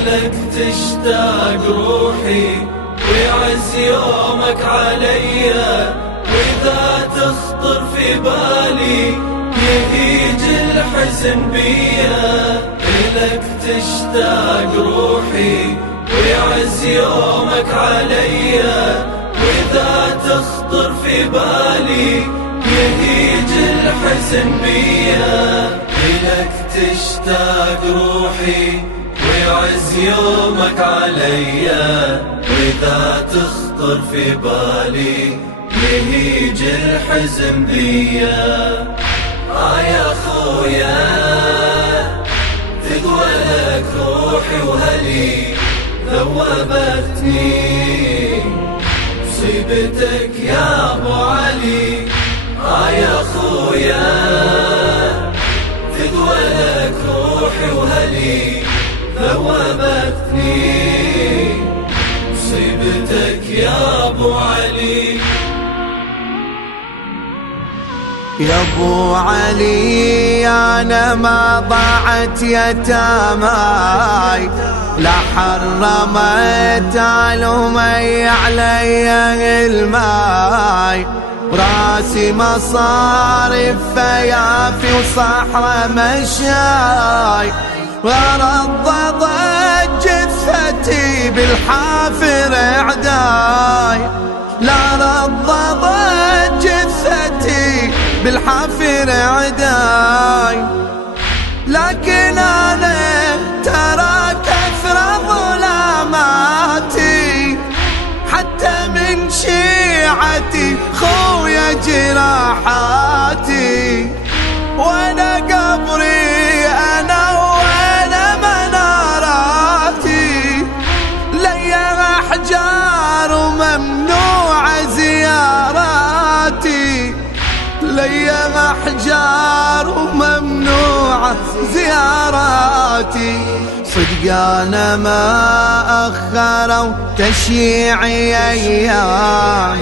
إلك تشتاق روحي ويعز يومك عليا، وإذا تخطر في بالي يهيج الحزن بيا. إلك تشتاق روحي ويعز يومك عليا، وإذا تخطر في بالي يهيج الحزن بيا. إلك تشتاق روحي ويعز يومك عليا، وإذا تخطر في بالي يهيج الحزن بيا. يا خويا تقوى لك روحي وهلي ذوبتني، مصيبتك يا ابو علي. يا خويا تقوى لك روحي وهلي ذوبتني، مصيبتك يا ابو علي. يا ابو علي انا ما ضاعت يتاماي، لا حرمت علومي علي الماي، راسي مصارف فيافي وصحرا مشاي، ورضضت جثتي بالحافر عداي، لا رضضت جثتي بالحافر عداي. لكن أنا ترى كثر ظلاماتي، حتى من شيعتي خويا جراحاتي، وانا قبري انا وانا مناراتي، لي احجار وممنوع زياراتي، لي احجار وممنوع زياراتي. صدق انا ما اخروا تشييعي ايام،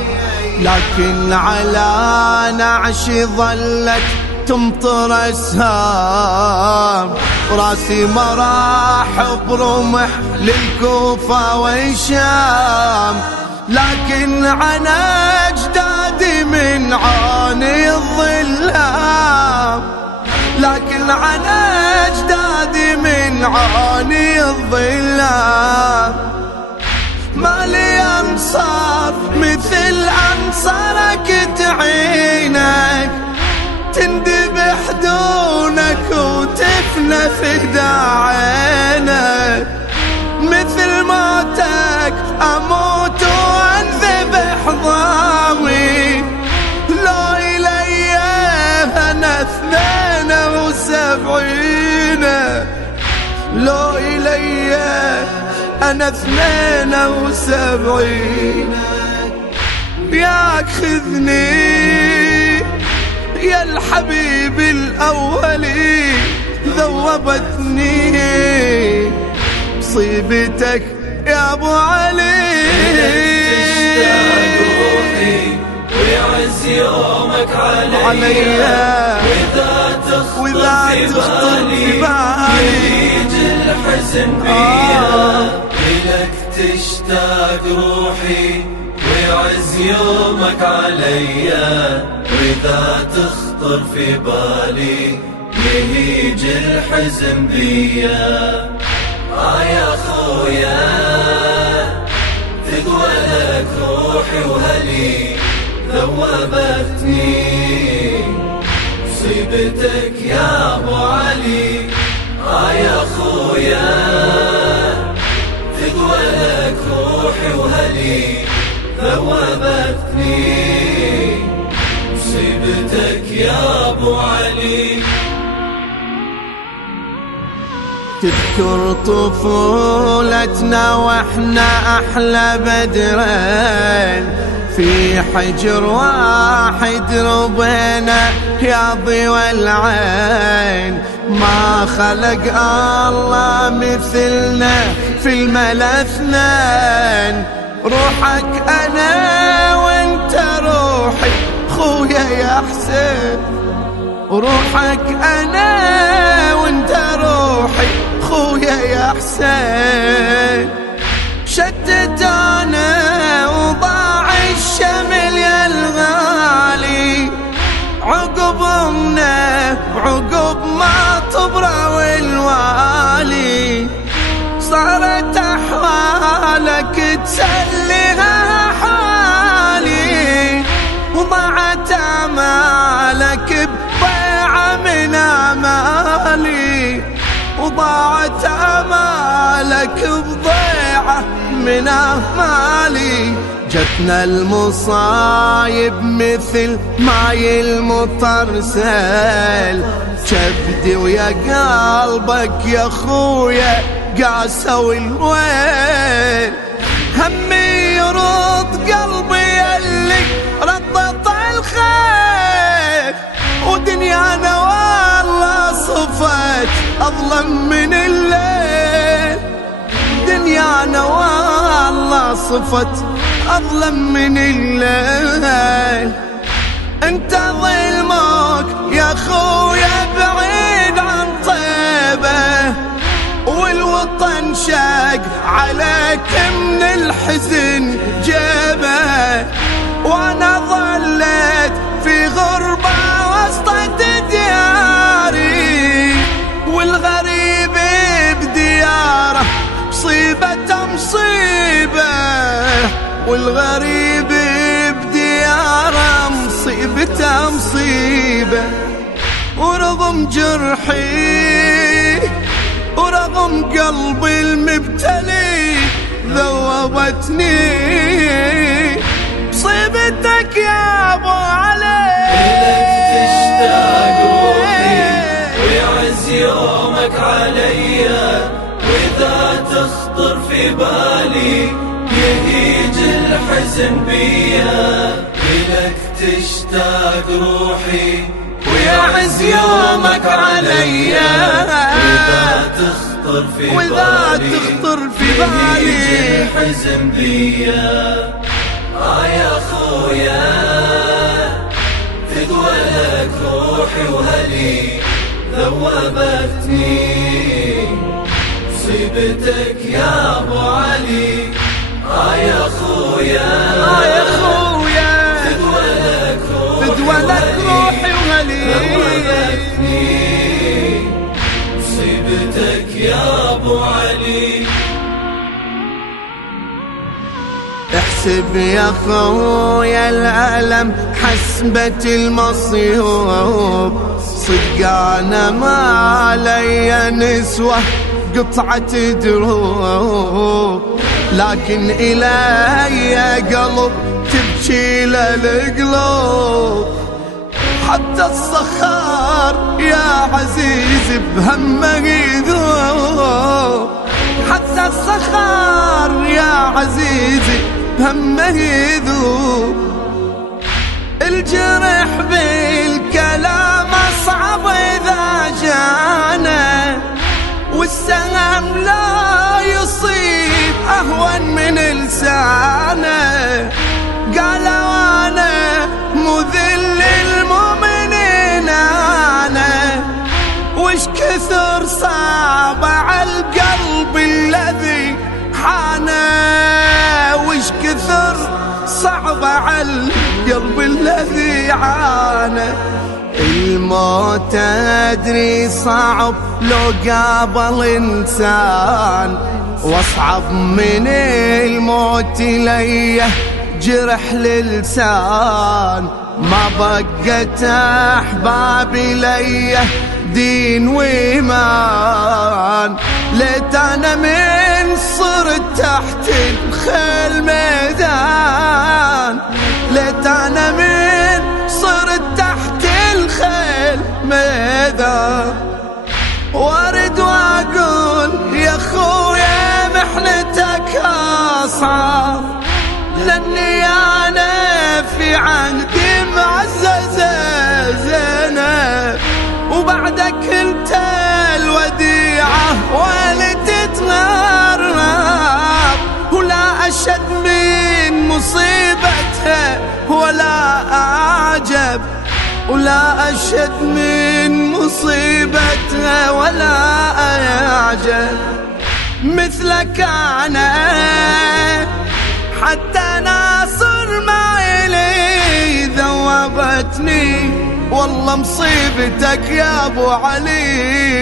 لكن على نعشي ظلت تمطر اسهام، راسي مراح برمح للكوفة والشام، لكن عن اجدادي من عاني الظلام، لكن عن اجدادي من عاني الظلام. ما لي انصار مثل انصارك تعينك، تندبح دونك وتفنى فدا عينك، مثل موتك اموت وانذبح ضامي. لو الي انا 72، لو الي انا 72، ياك خذني يا الحبيب الأولي ذوبتني، مصيبتك يا أبو علي. تشتاق روحي ويعز يومك عليا، وإذا تخطر في بالي يهيج الحزن بيا. إلك تشتاق روحي ويعز يومك عليا، وإذا تخطر في بالي يهيج الحزن بيا. يا خويا تقوى لك روحي وهلي ذوبتني، مصيبتك يا ابو علي. يا خويا تقوى لك روحي وهلي ذوبتني، مصيبتك يا ابو علي. تذكر طفولتنا واحنا احلى بدرين، في حجر واحد ربنا يا ضوى العين، ما خلق الله مثلنا في الملا اثنين. روحك انا وانت روحي خويا يا حسين، روحك انا وانت روحي خويا يا حسين. وضاعت آمالك بضيعة من أمالي. جتنا المصايب مثل ماي المطر سيل، كبدي ويا قلبك يا خويا قاسوا الويل. همي يرد قلبي اللي رضت الخير، ودنيانا والله صفت أظلم من الليل. دنيانا والله صفت أظلم من الليل. انت ظلمك يا خويا بعيد عن طيبه، والوطن شاق عليك من الحزن جيبه. وانا ظليت في غربة وسط دياري، والغريب بدياره مصيبة مصيبة، والغريب بدياره مصيبة مصيبة. ورغم جرحي ورغم قلبي المبتلي ذوبتني مصيبتك يا ابو علي. إلك تشتاق روحي ويعز يومك عليا، وإذا تخطر في بالي يهيج الحزن بيا. إلك تشتاق روحي ويعز يومك عليا، وإذا تخطر في بالي يهيج الحزن بيا. يا خويا تقوى لك روحي وهلي ذوبتني مصيبتك يا ابو علي. يا خويا يا خويا تقوى لك روحي وهلي ذوبتني مصيبتك يا ابو علي. احسب يا خويا الألم حسبة المصيوب، صدقانا ما علي نسوة قطعة دروب، لكن إلي قلب تبكي للقلوب. حتى الصخار يا عزيز بهمه يذوب، حتى الصخار يا عزيزي بهمه يذوب. الجرح بالكلام أصعب إذا جانا، والسهم لا يصيب أهون من لسانه. قالوا أنا مذل المؤمنين أنا، وش كثر صعب على القلب الذي حانا، وش كثر صعب على القلب الذي عانى. الموت أدري صعب لو قابل إنسان، واصعب من الموت ليه جرح للسان. ما بقت أحبابي ليه دين وإيمان، ليت أنا من صرت تحت الخيل ميدان، ليت أنا من صرت تحت الخيل ميدان. وارد واقول يا خويا محنتك أصعب، لاني انا في عهدي معزز زينب، وبعدك انت الوديعة ولتتغرب. ولا اشد من مصيبتها ولا اعجب، ولا اشد من مصيبتها ولا اعجب. مثلك انا حتى ناصر ما إلي ذوبتني، والله مصيبتك يا ابو علي.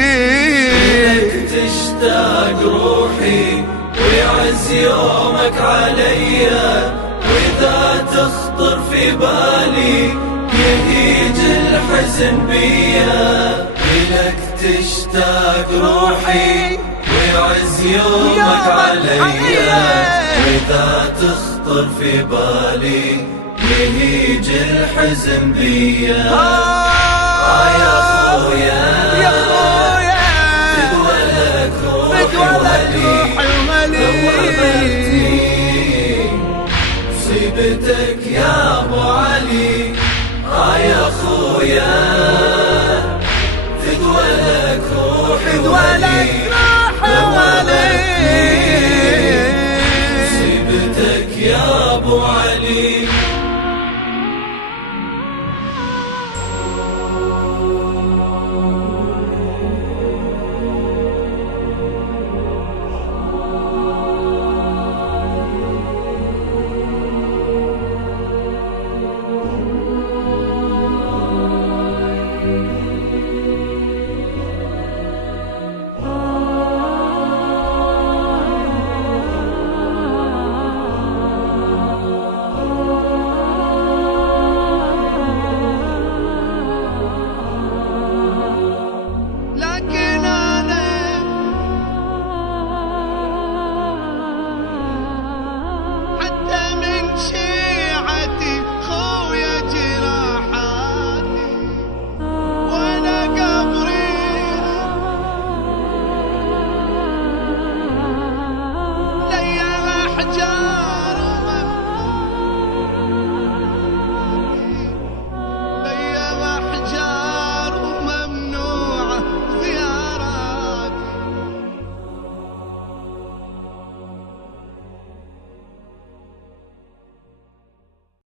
لك تشتاق روحي ويعز يومك عليا، واذا تخطر في بالي يهيج الحزن بيا. إلك تشتاق روحي ويعز يومك عليا، وإذا تخطر في بالي يهيج الحزن بيا. يا خويا يا خويا فدوى لك روحي ذوبتني مصيبتك يا ابو علي. يا خويا فدوى لك روحي ذوبتني مصيبتك يا ابو علي. حجاب